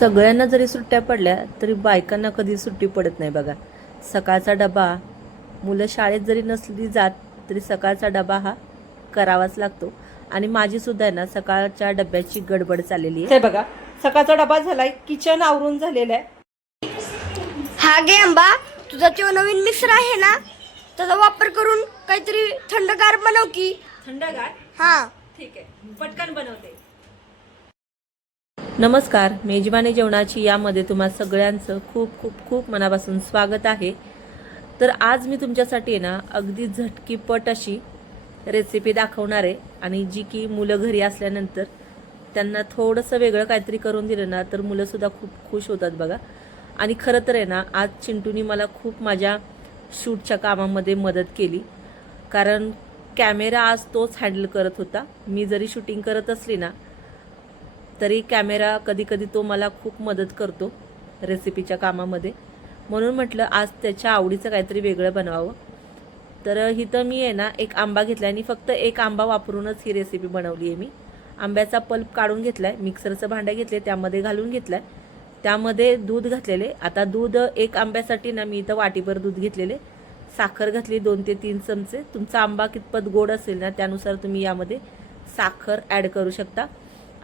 सगळ्यांना जरी सुट्ट्या पडल्या तरी बायकांना कधी सुट्टी पडत नाही बघा. सकाळचा डबा मुलं शाळेत जरी नसली जात तरी सकाळचा डबा हा करावाच लागतो. आणि माझी सुद्धा आहे ना सकाळच्या डब्याची गडबड चाललेली आहे. बघा सकाळचा डबा झालाय किचन आवरून झालेलं आहे. हा गे अंबा तुझा तो नवीन मिक्सर आहे ना त्याचा वापर करून काहीतरी थंडगार बनव की. थंडगार? हा. ठीक आहे पटकन बनवते. नमस्कार मेजवानी जेवणाची यामध्ये तुम्हा सगळ्यांचं खूप खूप खूप मनापासून स्वागत आहे. तर आज मी तुमच्यासाठी आहे ना अगदी झटकीपट अशी रेसिपी दाखवणार आहे. आणि जी की मुलं घरी असल्यानंतर त्यांना थोडंसं वेगळं काहीतरी करून दिलं ना तर मुलंसुद्धा खूप खुश होतात बघा. आणि खरं तर आहे ना आज चिंटूनी मला खूप माझ्या शूटच्या कामामध्ये मदत केली. कारण कॅमेरा आज तोच हँडल करत होता. मी जरी शूटिंग करत असली ना तरी कॅमेरा कधी कधी तो मला खूप मदत करतो रेसिपीच्या कामामध्ये. म्हणून म्हटलं आज त्याच्या आवडीचं काहीतरी वेगळं बनवावं. तर इथं मी आहे ना एक आंबा घेतला आणि फक्त एक आंबा वापरूनच ही रेसिपी बनवली आहे मी. आंब्याचा पल्प काढून घेतला आहे मिक्सरचं भांडं घेतले त्यामध्ये घालून घेतलं आहे त्यामध्ये दूध घातलेले आता दूध एक आंब्यासाठी ना मी इथं वाटीभर दूध घेतलेले साखर घातली दोन ते तीन चमचे. तुमचा आंबा कितपत गोड असेल ना त्यानुसार तुम्ही यामध्ये साखर ॲड करू शकता.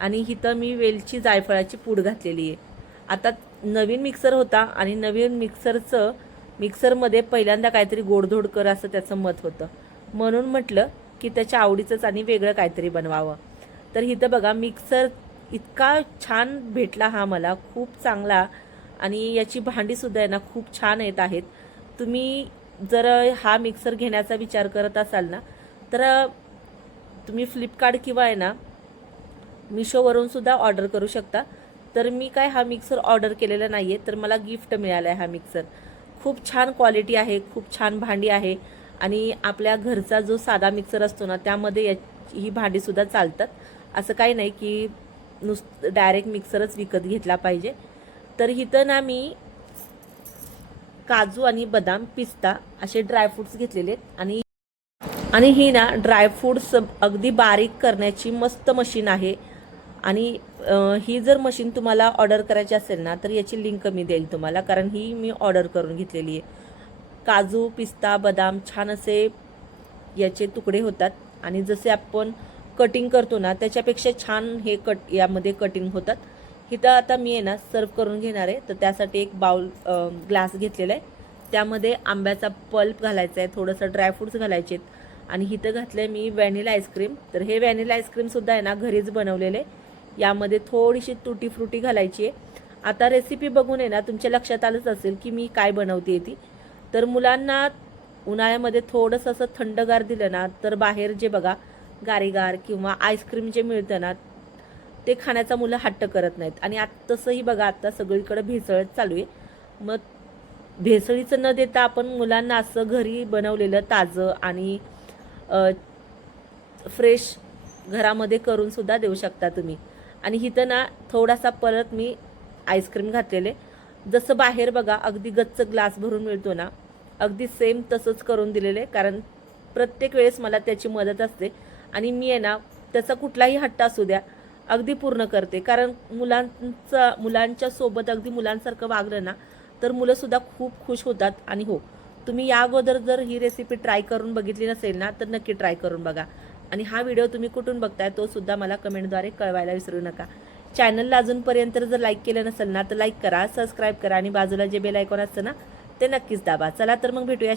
आणि इथं मी वेलची जायफळाची पूड घातलेली आहे. आता नवीन मिक्सर होता आणि नवीन मिक्सरचं मिक्सरमध्ये पहिल्यांदा काहीतरी गोडधोड कर असं त्याचं मत होतं. म्हणून म्हटलं की त्याच्या आवडीचंच आणि वेगळं काहीतरी बनवावं. तर इथं बघा मिक्सर इतका छान भेटला हा मला. खूप चांगला आणि याची भांडीसुद्धा आहे ना खूप छान येत आहेत. तुम्ही जर हा मिक्सर घेण्याचा विचार करत असाल ना तर तुम्ही फ्लिपकार्ट किंवा आहे ना मिशोवरून सुद्धा ऑर्डर करू शकता. तर मी काय हा मिक्सर ऑर्डर केलेला नाही आहे तर मला गिफ्ट मिळाला आहे हा मिक्सर खूप छान क्वालिटी आहे खूप छान भांडी आहे आणि आपल्या घरचा जो साधा मिक्सर असतो ना त्यामध्ये या ही भांडीसुद्धा चालतात. असं काही नाही की नुस डायरेक्ट मिक्सरच विकत घेतला पाहिजे. तर इथं ना मी काजू आणि बदाम पिस्ता असे ड्रायफ्रूट्स घेतलेले आहेत आणि आणि ही ना ड्रायफ्रूट्स अगदी बारीक करण्याची मस्त मशीन आहे. आणि ही जर मशीन तुम्हाला ऑर्डर करायची असेल ना तर याची लिंक मी देईल तुम्हाला कारण ही मी ऑर्डर करून घेतलेली आहे. काजू पिस्ता बदाम छान असे याचे तुकडे होतात आणि जसे आपण कटिंग करतो ना त्याच्यापेक्षा छान हे कट यामध्ये कटिंग होतात. इथं आता मी आहे ना सर्व करून घेणार आहे तर त्यासाठी एक बाउल ग्लास घेतलेला आहे. त्यामध्ये आंब्याचा पल्प घालायचा आहे थोडंसं ड्रायफ्रूट्स घालायचे आहेत आणि इथं घातलं आहे मी व्हॅनिला आईस्क्रीम तर हे व्हॅनिला आईस्क्रीमसुद्धा आहे ना घरीच बनवलेले. आहे. यामध्ये थोडीशी तुटी फ्रुटी घालायची आहे. आता रेसिपी बघून आहे ना तुमच्या लक्षात आलंच असेल की मी काय बनवते ती. तर मुलांना उन्हाळ्यामध्ये थोडंसं असं थंडगार दिलं ना तर बाहेर जे बघा गारीगार किंवा आईस्क्रीम जे मिळतं ना ते खाण्याचा मुलं हट्ट करत नाहीत. आणि आत तसंही बघा आत्ता सगळीकडे भेसळच चालू आहे. मग भेसळीचं न देता आपण मुलांना असं घरी बनवलेलं ताजं आणि फ्रेश घरामध्ये करून सुद्धा देऊ शकता तुम्ही. आणि इथं ना थोडासा परत मी आईस्क्रीम घातलेले. जसं बाहेर बघा अगदी गच्च ग्लास भरून मिळतो ना अगदी सेम तसंच करून दिलेले कारण प्रत्येक वेळेस मला त्याची मदत असते. आणि मी आहे ना त्याचा कुठलाही हट्ट असू द्या अगदी पूर्ण करते. कारण मुलांचा मुलांच्या सोबत अगदी मुलांसारखं वागलं ना तर मुलंसुद्धा खूप खुश होतात. आणि हो तुम्ही या अगोदर जर ही रेसिपी ट्राय करून बघितली नसेल ना तर नक्की ट्राय करून बघा. आणि हा व्हिडिओ तुम्ही कुठून बघताय तो सुद्धा मला कमेंटद्वारे कळवायला विसरू नका. चॅनलला अजूनपर्यंत जर लाईक केलं नसेल ना तर लाईक करा सबस्क्राईब करा आणि बाजूला जे बेल आयकॉन असतं ना ते नक्कीच दाबा. चला तर मग भेटूया.